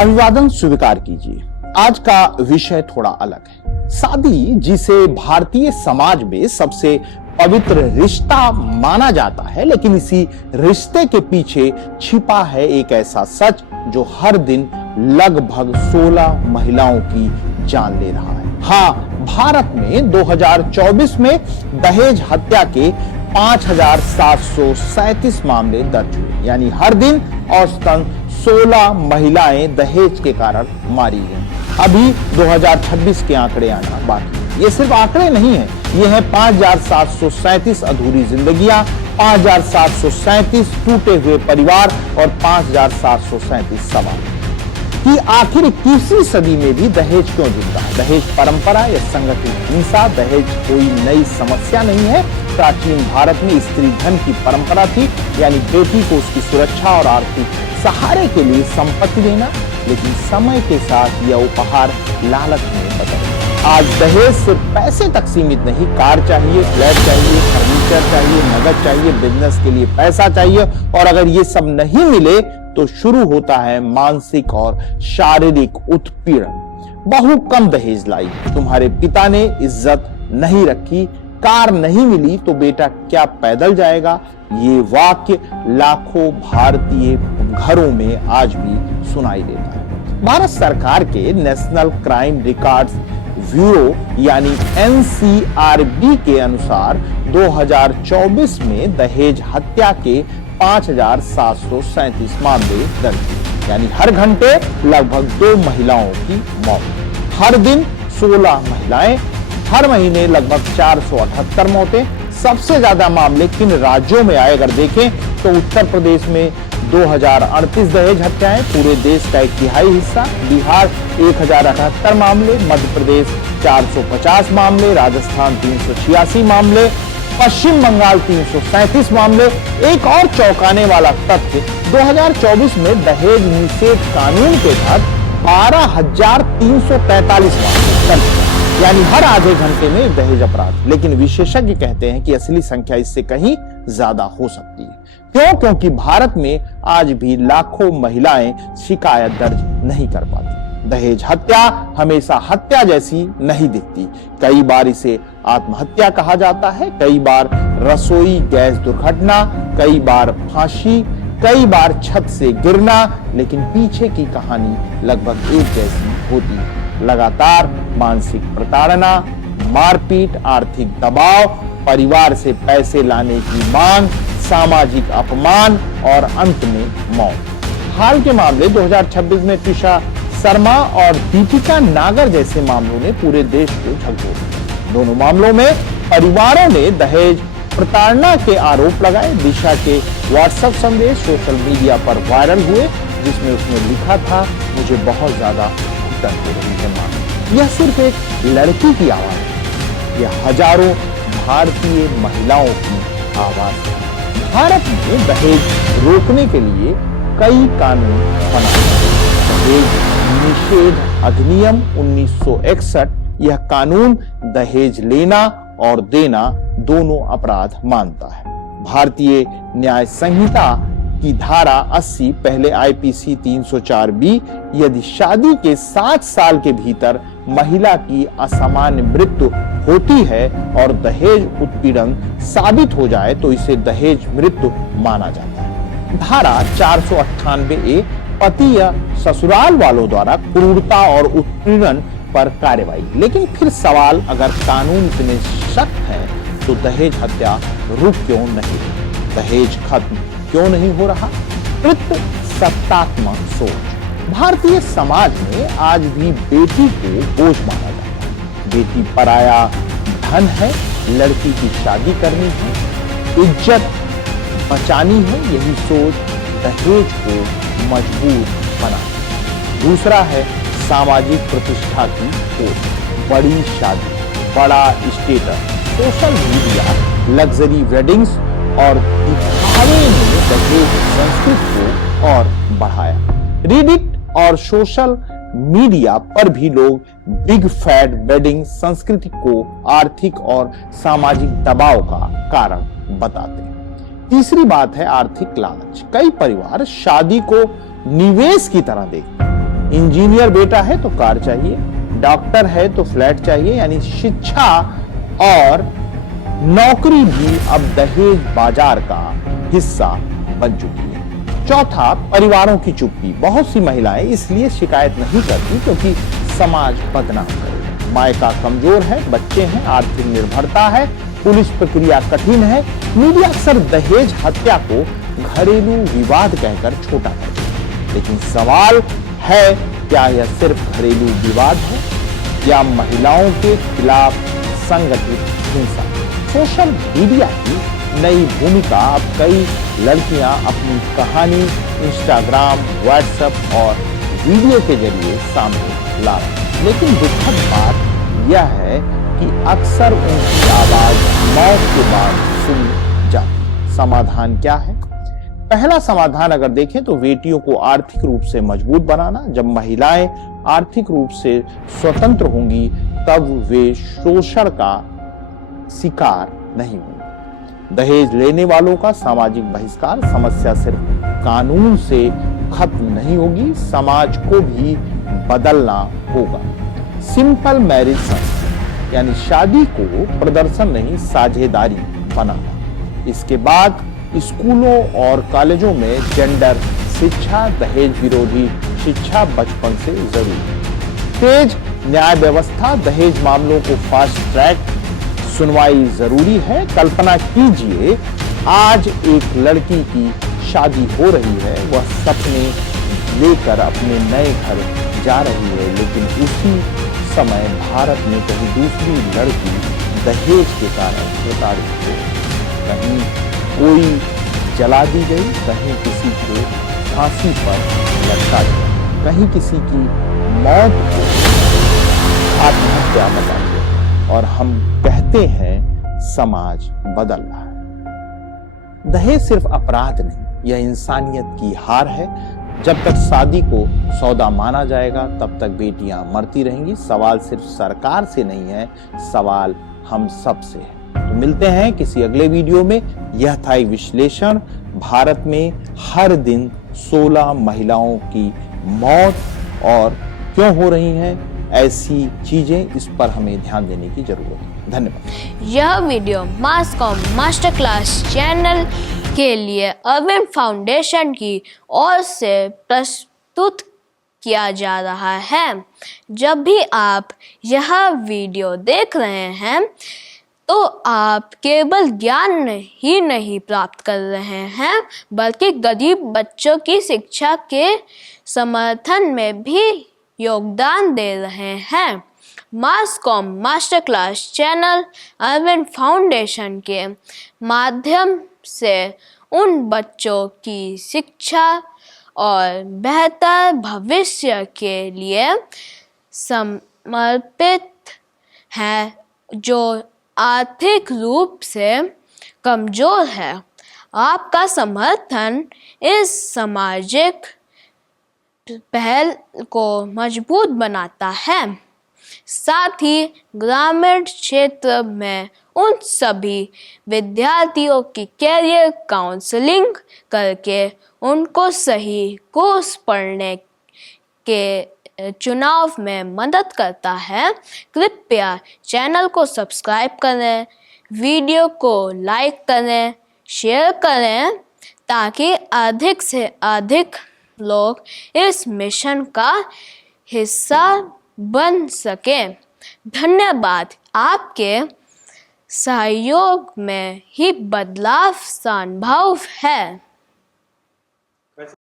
अभिवादन स्वीकार कीजिए। आज का विषय थोड़ा अलग है। शादी, जिसे भारतीय समाज में सबसे पवित्र रिश्ता माना जाता है, लेकिन इसी रिश्ते के पीछे छिपा है एक ऐसा सच जो हर दिन लगभग 16 महिलाओं की जान ले रहा है। हाँ, भारत में 2024 में दहेज हत्या के 5,737 मामले दर्ज हुए, यानी हर दिन औसतन 16 महिलाएं दहेज के कारण मारी गईं। अभी 2026 के आंकड़े आना बाकी है। ये सिर्फ आंकड़े नहीं है, ये है 5,737 अधूरी जिंदगियां, 5,737 टूटे हुए परिवार और 5,737 सवाल कि आखिर 21वीं सदी में भी दहेज क्यों जिंदा है। दहेज परंपरा या संगठित हिंसा? दहेज कोई नई समस्या नहीं है। प्राचीन भारत में स्त्री धन की परंपरा थी, यानी बेटी को उसकी सुरक्षा और आर्थिक सहारे के लिए संपत्ति देना, लेकिन समय के साथ यह उपहार लालच में बदल गया। आज दहेज सिर्फ पैसे तक सीमित नहीं, कार चाहिए, फ्लैट चाहिए, फर्नीचर चाहिए, नगद चाहिए, बिजनेस के लिए पैसा चाहिए, और अगर ये सब नहीं मिले तो शुरू होता है मानसिक और शारीरिक उत्पीड़न। बहू कम दहेज लाई, तुम्हारे पिता ने इज्जत नहीं रखी, कार नहीं मिली तो बेटा क्या पैदल जाएगा? ये वाक्य लाखों भारतीय घरों में आज भी सुनाई देता है। भारत सरकार के नेशनल क्राइम रिकॉर्ड्स ब्यूरो यानी NCRB के अनुसार 2024 में दहेज हत्या के 5,737 मामले दर्ज हुए, यानी हर घंटे लगभग 2 महिलाओं की मौत। हर दिन 16 महिलाएं, हर महीने लगभग 478 मौतें। सबसे ज्यादा मामले किन राज्यों में आए अगर देखें तो उत्तर प्रदेश में 2038 दहेज हत्याएं, पूरे देश का 1/3 हिस्सा। बिहार 1078 मामले, मध्य प्रदेश 450 मामले, राजस्थान 386 मामले, पश्चिम बंगाल 337 मामले। एक और चौंकाने वाला तथ्य, 2024 में दहेज निषेध कानून के तहत 12,343 मामले दर्ज, यानी हर आधे घंटे में दहेज अपराध। लेकिन विशेषज्ञ कहते हैं कि असली संख्या इससे कहीं ज्यादा हो सकती है। क्यों? क्योंकि भारत में आज भी लाखों महिलाएं शिकायत दर्ज नहीं कर पाती। दहेज हत्या हमेशा हत्या जैसी नहीं दिखती। कई बार इसे आत्महत्या कहा जाता है, कई बार रसोई गैस दुर्घटना, कई बार फांसी, कई बार छत से गिरना, लेकिन पीछे की कहानी लगभग एक जैसी होती है। लगातार मानसिक प्रताड़ना, मारपीट, आर्थिक दबाव, परिवार से पैसे लाने की मांग, सामाजिक अपमान और अंत में मौत। हाल के मामले 2026 में त्रिशा शर्मा और दीपिका नागर जैसे मामलों ने पूरे देश को झकझोरा। दोनों मामलों में परिवारों ने दहेज प्रताड़ना के आरोप लगाए। दिशा के व्हाट्सएप संदेश सोशल मीडिया पर वायरल हुए, जिसमें उसने लिखा था, मुझे बहुत ज्यादा घुटन हो रही है मां। यह सिर्फ एक लड़की की आवाज है, यह हजारों भारतीय महिलाओं की आवाज है। भारत में दहेज रोकने के लिए कई कानून बनाए गए। दहेज निषेध अधिनियम 1961, यह कानून दहेज लेना और देना दोनों अपराध मानता है। भारतीय न्याय संहिता की धारा 80, पहले IPC 304B, यदि शादी के 7 साल के भीतर महिला की असामान्य मृत्यु होती है और दहेज उत्पीड़न साबित हो जाए तो इसे दहेज मृत्यु माना जाता है। धारा 498A, पति या ससुराल वालों द्वारा क्रूरता और उत्पीड़न पर कार्रवाई। लेकिन फिर सवाल, अगर कानून इतने सख्त हैं तो दहेज हत्या रुक क्यों नहीं? दहेज खत्म क्यों नहीं हो रहा? सत्तात्मक सोच। भारतीय समाज में आज भी बेटी को बोझ माना जाता है। बेटी पराया धन है, लड़की की शादी करनी है, इज्जत बचानी है, यही सोच दहेज को मजबूर बना। दूसरा है सामाजिक प्रतिष्ठा की खोज। बड़ी शादी, बड़ा status, social media, luxury weddings और दिखावे ने दहेज संस्कृति को और बढ़ाया। रेडिट और सोशल मीडिया पर भी लोग बिग फैट वेडिंग संस्कृति को आर्थिक और सामाजिक दबाव का कारण बताते हैं। तीसरी बात है आर्थिक लालच। कई परिवार शादी को निवेश की तरह देखते हैं। इंजीनियर बेटा है तो कार चाहिए, डॉक्टर है तो फ्लैट चाहिए। यानी शिक्षा और नौकरी भी अब दहेज बाजार का हिस्सा बन चुकी है। चौथा, परिवारों की चुप्पी। बहुत सी महिलाएं इसलिए शिकायत नहीं करती क्योंकि समाज बदनाम करेगा। मायका कमजोर है, बच्चे हैं, आर्थिक निर्भरता है, पुलिस प्रक्रिया कठिन है। मीडिया अक्सर दहेज हत्या को घरेलू विवाद कहकर छोटा करता है, लेकिन सवाल है क्या यह सिर्फ घरेलू विवाद है या महिलाओं के खिलाफ संगठित हिंसा। सोशल मीडिया की नई भूमिका। अब कई लड़कियां अपनी कहानी इंस्टाग्राम, व्हाट्सएप और वीडियो के जरिए सामने ला रही हैं। लेकिन दुखद बात यह है कि अक्सर उनकी आवाज मौत के बाद सुनी जाती। समाधान क्या है? पहला समाधान अगर देखें तो बेटियों को आर्थिक रूप से मजबूत बनाना। जब महिलाएं आर्थिक रूप से स्वतंत्र होंगी तब वे शोषण का शिकार नहीं होंगे। दहेज लेने वालों का सामाजिक बहिष्कार। समस्या सिर्फ कानून से खत्म नहीं होगी, समाज को भी बदलना होगा। सिंपल मैरिज सर्टिफिकेट, यानी शादी को प्रदर्शन नहीं साझेदारी बनाना। इसके बाद स्कूलों और कॉलेजों में जेंडर शिक्षा, दहेज विरोधी शिक्षा बचपन से जरूरी। तेज न्याय व्यवस्था, दहेज मामलों को फास्ट ट्रैक सुनवाई जरूरी है। कल्पना कीजिए आज एक लड़की की शादी हो रही है, वह सपने लेकर अपने नए घर जा रही है, लेकिन उसी समय भारत में कहीं दूसरी लड़की दहेज के कारण प्रताड़ित हो, कहीं कोई जला दी गई, कहीं किसी को फांसी पर लटका दिया, कहीं किसी की मौत को आत्महत्या बता दिया, और हम कहते हैं समाज बदल रहा है। दहेज सिर्फ अपराध नहीं, यह इंसानियत की हार है। जब तक शादी को सौदा माना जाएगा तब तक बेटियां मरती रहेंगी। सवाल सिर्फ सरकार से नहीं है, सवाल हम सब से है। तो मिलते हैं किसी अगले वीडियो में। यह था एक विश्लेषण। भारत में हर दिन 16 महिलाओं की मौत और क्यों हो रही हैं ऐसी चीजें, इस पर हमें ध्यान देने की जरूरत है। धन्यवाद। यह वीडियो मास कॉम मास्टर क्लास चैनल के लिए अरविंद फाउंडेशन की ओर से प्रस्तुत किया जा रहा है। जब भी आप यह वीडियो देख रहे हैं तो आप केवल ज्ञान ही नहीं प्राप्त कर रहे हैं, बल्कि गरीब बच्चों की शिक्षा के समर्थन में भी योगदान दे रहे हैं। Mass comm master class channel Arvind foundation के माध्यम से उन बच्चों की शिक्षा और बेहतर भविष्य के लिए समर्पित है जो आर्थिक रूप से कमजोर है। आपका समर्थन इस सामाजिक पहल को मजबूत बनाता है। साथ ही ग्रामीण क्षेत्र में उन सभी विद्यार्थियों की कैरियर काउंसलिंग करके उनको सही कोर्स पढ़ने के चुनाव में मदद करता है। कृपया चैनल को सब्सक्राइब करें, वीडियो को लाइक करें, शेयर करें ताकि अधिक से अधिक लोग इस मिशन का हिस्सा बन सकें। धन्यवाद। आपके सहयोग में ही बदलाव संभव है।